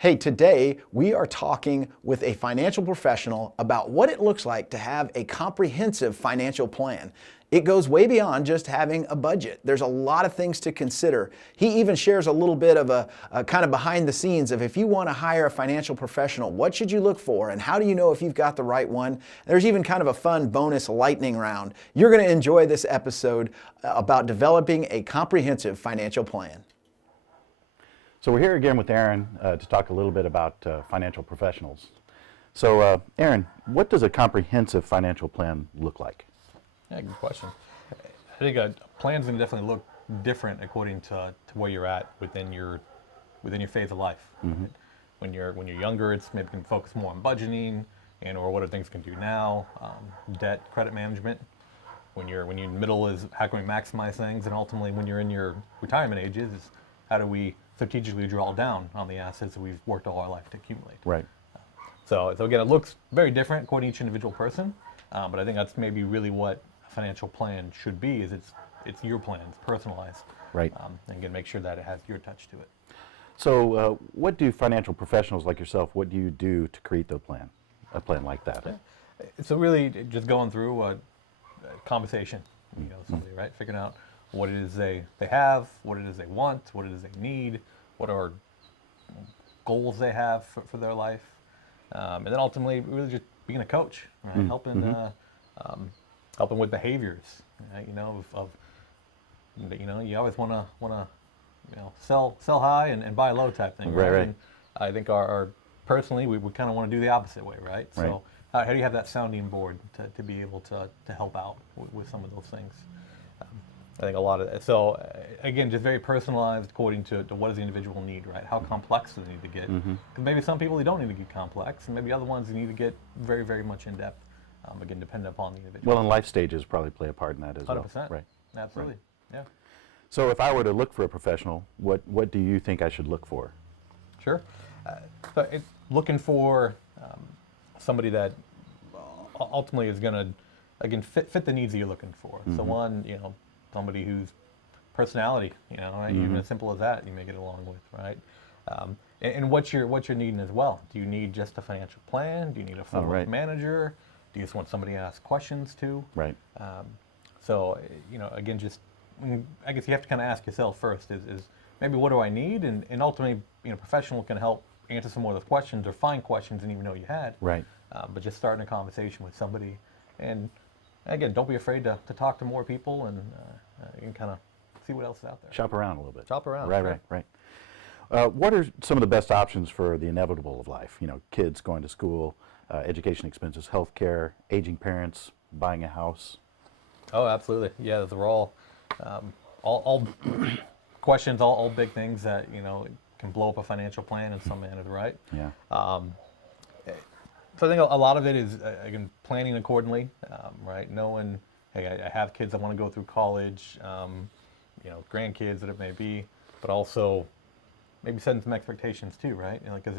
Hey, today we are talking with a financial professional about what it looks like to have a comprehensive financial plan. It goes way beyond just having a budget. There's a lot of things to consider. He even shares a little bit of a kind of behind the scenes of if you want to hire a financial professional, what should you look for and how do you know if you've got the right one? There's even kind of a fun bonus lightning round. You're going to enjoy this episode about developing a comprehensive financial plan. So we're here again with Aaron to talk a little bit about financial professionals. So Aaron, what does a comprehensive financial plan look like? Yeah, good question. I think a plan's going to definitely look different according to where you're at within your phase of life. Mm-hmm. Right? When you're younger, it's maybe can focus more on budgeting or what are things can do now, debt, credit management. When you're in the middle is how can we maximize things, and ultimately when you're in your retirement ages, is how do we strategically draw down on the assets that we've worked all our life to accumulate. Right. So again, it looks very different according to each individual person, but I think that's maybe really what a financial plan should be. Is it's your plan, it's personalized. Right. And again, make sure that it has your touch to it. So what do financial professionals like yourself, what do you do to create a plan like that? Yeah. So really just going through a conversation, somebody, right? Figuring out what it is they have, what it is they want, what it is they need, what are goals they have for their life, and then ultimately really just being a coach, right? Helping with behaviors, right? You always want to sell high and buy low type thing, right? Right. And I think our personally we kind of want to do the opposite way, right? So how do you have that sounding board to be able to help out with some of those things? I think a lot of it. So again, just very personalized according to what does the individual need, right? How complex do they need to get? Because maybe some people they don't need to get complex, and maybe other ones they need to get very, very much in depth. Again, dependent upon the individual. Well, and life stages probably play a part in that as 100%. well. Right. Absolutely. Right. Yeah. So if I were to look for a professional, what do you think I should look for? Sure. So it's looking for somebody that ultimately is going to again fit the needs that you're looking for. So one, somebody whose personality, right? Even as simple as that, you may get along with, right? And what you're needing as well. Do you need just a financial plan? Do you need a full manager? Do you just want somebody to ask questions to? Right. So again, just I guess you have to kind of ask yourself first: is maybe what do I need? And ultimately, professional can help answer some more of those questions or find questions you didn't even know you had. Right. But just starting a conversation with somebody, and again, don't be afraid to talk to more people and you can kind of see what else is out there. Shop around a little bit. Shop around. Right. What are some of the best options for the inevitable of life? Kids going to school, education expenses, health care, aging parents, buying a house. Oh, absolutely. Yeah, those are all questions, all big things that can blow up a financial plan in some manner, right? Yeah. So I think a lot of it is again planning accordingly, right? Knowing, hey, I have kids that want to go through college, grandkids that it may be, but also maybe setting some expectations too, right? Because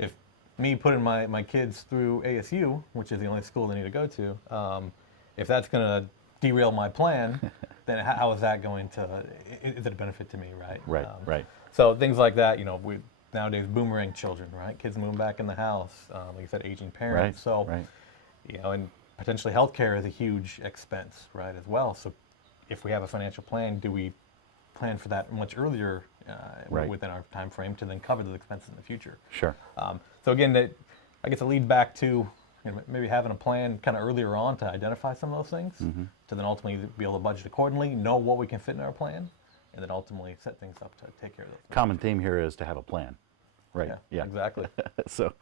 if me putting my kids through ASU, which is the only school they need to go to, if that's going to derail my plan, then how is that going to? Is it a benefit to me, right? Right. So things like that, we. Nowadays, boomerang children, right? Kids moving back in the house, like you said, aging parents. Right. And potentially healthcare is a huge expense, right, as well. So if we have a financial plan, do we plan for that much earlier within our time frame to then cover those expenses in the future? Sure. So again, I guess it leads back to maybe having a plan kind of earlier on to identify some of those things, to then ultimately be able to budget accordingly, know what we can fit in our plan, and then ultimately set things up to take care of those things. Common theme here is to have a plan. Right. Yeah. Exactly. So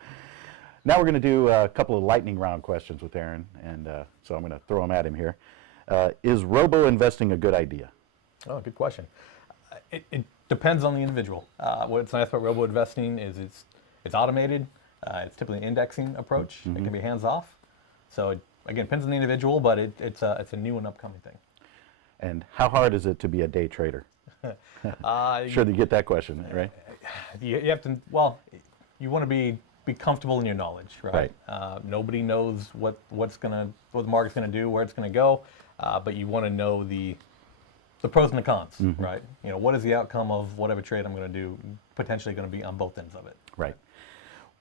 now we're going to do a couple of lightning round questions with Aaron, and so I'm going to throw them at him here. Is Robo investing a good idea? Oh, good question. It depends on the individual. What's nice about Robo investing is it's automated. It's typically an indexing approach. It can be hands off. So again, depends on the individual, but it's a new and upcoming thing. And how hard is it to be a day trader? Sure, you get that question, right? You have to. Well, you want to be comfortable in your knowledge, right? Nobody knows what the market's going to do, where it's going to go, but you want to know the the pros and the cons, right? You know, what is the outcome of whatever trade I'm going to do potentially going to be on both ends of it? Right.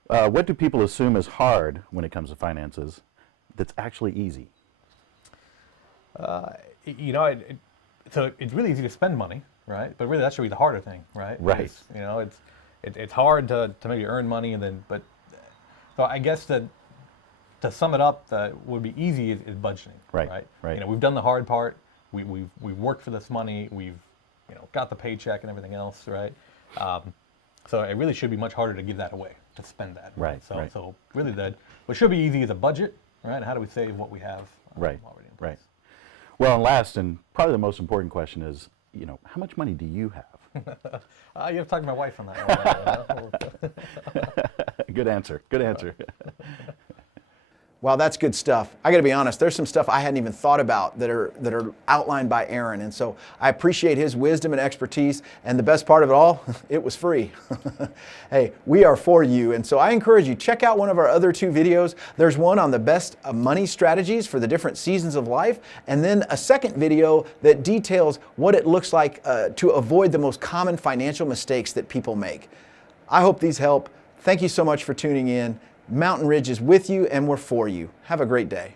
What do people assume is hard when it comes to finances that's actually easy? You know, so it's really easy to spend money, right? But really, that should be the harder thing, right? Right. You know, it's hard to maybe earn money and then, but so I guess that to sum it up, that would be easy is budgeting, Right, right? right. You know, we've done the hard part. We've worked for this money. We've got the paycheck and everything else, right? So it really should be much harder to give that away, to spend that. Right, So right. so really, what should be easy is a budget, right? How do we save what we have Right, already in place? right. Well, and last and probably the most important question is, how much money do you have? You have to talk to my wife on that one. Good answer. Good answer. Wow, that's good stuff. I got to be honest, there's some stuff I hadn't even thought about that are outlined by Aaron. And so I appreciate his wisdom and expertise. And the best part of it all, it was free. Hey, we are for you. And so I encourage you, check out one of our other 2 videos. There's one on the best money strategies for the different seasons of life. And then a second video that details what it looks like to avoid the most common financial mistakes that people make. I hope these help. Thank you so much for tuning in. Mountain Ridge is with you and we're for you. Have a great day.